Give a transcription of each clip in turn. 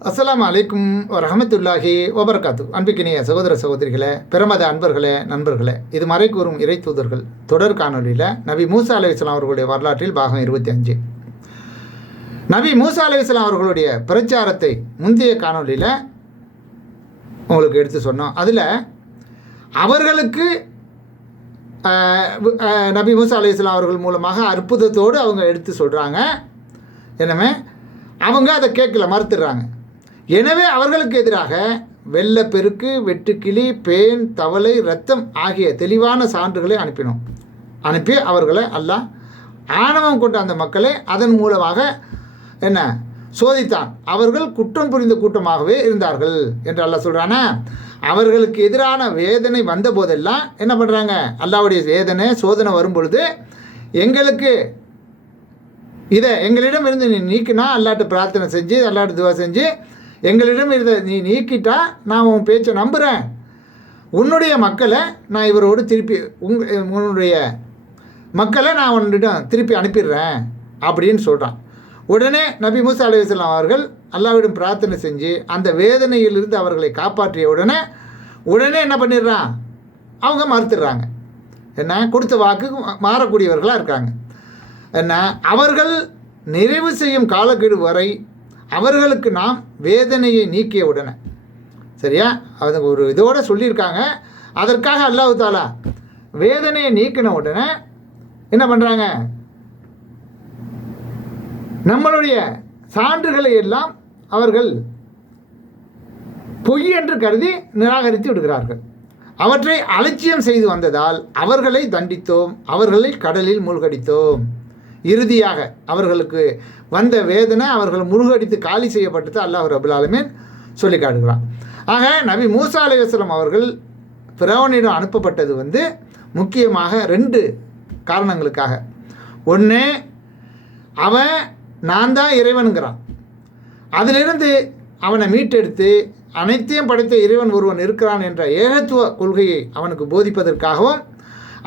அஸ்லாம் அலைக்கும் ரஹமத்துல்லாஹி ஓபர்காத்து அன்பிக்கினிய சகோதர சகோதரிகளே பிரமத அன்பர்களே நண்பர்களே இது மறை கூறும் இறை தூதர்கள் தொடர் காணொலியில் நபி மூசா அலைஹிஸ்ஸலாம் அவர்களுடைய வரலாற்றில் பாகம் இருபத்தி அஞ்சு. நபி மூசா அலைஹிஸ்ஸலாம் அவர்களுடைய பிரச்சாரத்தை முந்தைய காணொலியில் உங்களுக்கு எடுத்து சொன்னோம். அதில் அவர்களுக்கு நபி மூசா அலைஹிஸ்ஸலாம் அவர்கள் மூலமாக அற்புதத்தோடு அவங்க எடுத்து சொல்கிறாங்க என்னமே அவங்க அதை கேட்கல மறுத்துடுறாங்க. எனவே அவர்களுக்கு எதிராக வெள்ளப்பெருக்கு வெட்டுக்கிளி பேன் தவளை ரத்தம் ஆகிய தெளிவான சான்றுகளை அனுப்பினோம். அனுப்பி அவர்களை அல்லாஹ் ஆணவம் கொண்ட அந்த மக்களை அதன் மூலமாக என்ன? சோதித்தான். அவர்கள் குற்றம் புரிந்த கூட்டமாகவே இருந்தார்கள் என்று அல்லாஹ் சொல்கிறானா அவர்களுக்கு எதிரான வேதனை வந்த போதெல்லாம் என்ன பண்ணுறாங்க அல்லாவுடைய வேதனை சோதனை வரும் பொழுது எங்களுக்கு இதை எங்களிடம் இருந்து நீ நீக்கினா அல்லாட்டு பிரார்த்தனை செஞ்சு அல்லாட்டு துவா செஞ்சு எங்களிடம் இதை நீ நீக்கிட்டா நான் உன் பேச்சை நம்புகிறேன் உன்னுடைய மக்களை நான் இவரோடு திருப்பி உங் உன்னுடைய மக்களை நான் உன்னிடம் திருப்பி அனுப்பிடுறேன் அப்படின்னு சொல்கிறான் உடனே நபி மூசா அலுவலாம் அவர்கள் அல்லாவிடம் பிரார்த்தனை செஞ்சு அந்த வேதனையிலிருந்து அவர்களை காப்பாற்றிய உடனே உடனே என்ன பண்ணிடுறான்? அவங்க மறுத்துடுறாங்க. என்ன? கொடுத்த வாக்கு மாறக்கூடியவர்களாக இருக்காங்க. என்ன? அவர்கள் நிறைவு செய்யும் காலக்கெடு வரை அவர்களுக்கு நாம் வேதனையை நீக்கிய உடனே. சரியா? அது ஒரு இதோட சொல்லியிருக்காங்க. அதற்காக அல்லாஹ் தாலா வேதனையை நீக்கின உடனே என்ன பண்ணுறாங்க நம்மளுடைய சான்றுகளை எல்லாம் அவர்கள் பொய் என்று கருதி நிராகரித்து விடுகிறார்கள். அவற்றை அலட்சியம் செய்து வந்ததால் அவர்களை தண்டித்தோம் அவர்களை கடலில் மூழ்கடித்தோம். இறுதியாக அவர்களுக்கு வந்த வேதனை அவர்கள் முழுகடித்து காலி செய்யப்பட்டது அல்லாஹ் ரபுல் ஆலமீன் சொல்லி காட்டுகிறான். ஆக நபி மூசா அலைவாஸ்லம் அவர்கள் பிறவனிடம் அனுப்பப்பட்டது வந்து முக்கியமாக ரெண்டு காரணங்களுக்காக. ஒன்று அவன் நான் தான் இறைவனுங்கிறான். அதிலிருந்து அவனை மீட்டெடுத்து அனைத்தையும் படைத்த இறைவன் ஒருவன் இருக்கிறான் என்ற ஏகத்துவ கொள்கையை அவனுக்கு போதிப்பதற்காகவும்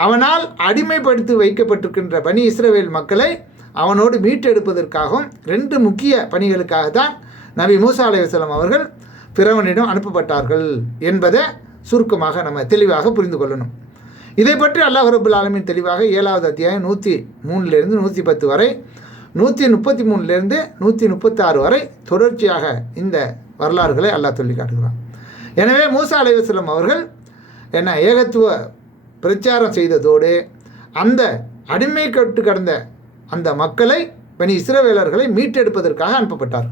அவனால் அடிமைப்படுத்தி வைக்கப்பட்டிருக்கின்ற பனி இஸ்ரவேல் மக்களை அவனோடு மீட்டெடுப்பதற்காகவும் ரெண்டு முக்கிய பணிகளுக்காக தான் நபி மூசா அலைவாஸ்லாம் அவர்கள் பிறவனிடம் அனுப்பப்பட்டார்கள் என்பதை சுருக்கமாக நம்ம தெளிவாக புரிந்து கொள்ளணும். இதை பற்றி அல்லாஹ் ரபுல் ஆலமின் தெளிவாக ஏழாவது அத்தியாயம் நூற்றி மூணுலேருந்து நூற்றி பத்து வரை நூற்றி முப்பத்தி மூணுலேருந்து நூற்றி முப்பத்தாறு வரை தொடர்ச்சியாக இந்த வரலாறுகளை அல்லாஹ் சொல்லி காட்டுகிறான். எனவே மூசா அலைவாஸ்லம் அவர்கள் என்ன ஏகத்துவ பிரச்சாரம் செய்ததோடு அந்த அடிமை கட்டு கடந்த அந்த மக்களை பனி இஸ்ரவேலர்களை மீட்டெடுப்பதற்காக அனுப்பப்பட்டார்